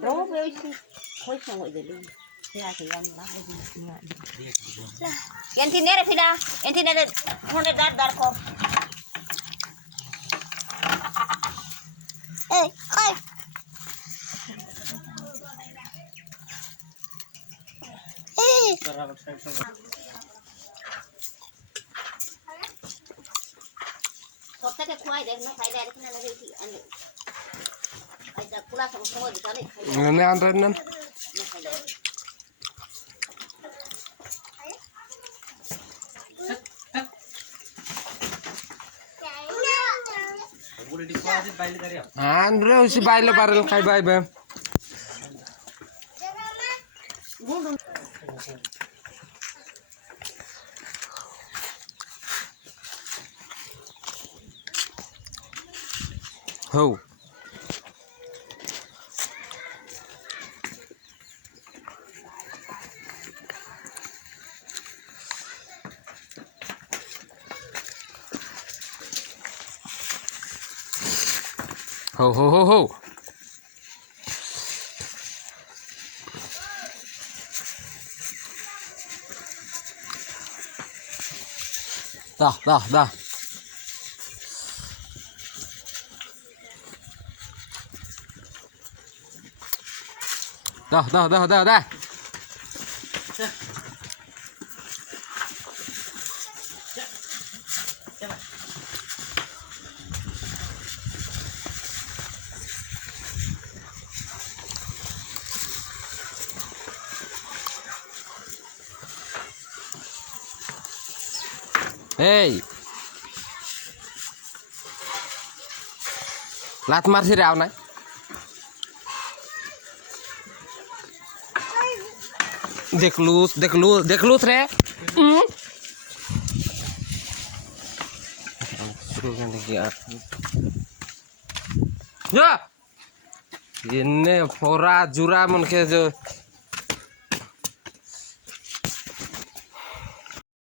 Đó với khối xong rồi đi. Ya thì ăn lá đi. Yang tin nere pida, yang tin nere honde dar ko. Ê, ơi. Thôi cái khoai đấy nó phải đây cái này nó thì ăn được. Ai đã kula xong rồi thì cái này. Này ăn rồi nè. Andre usi baile bareng kai bai bem. Ho. Ho ho ho ho. Dah. Dah. Hey. Lát mặt thì rào này. देख लू रे ये फोरा जुरा मन के जो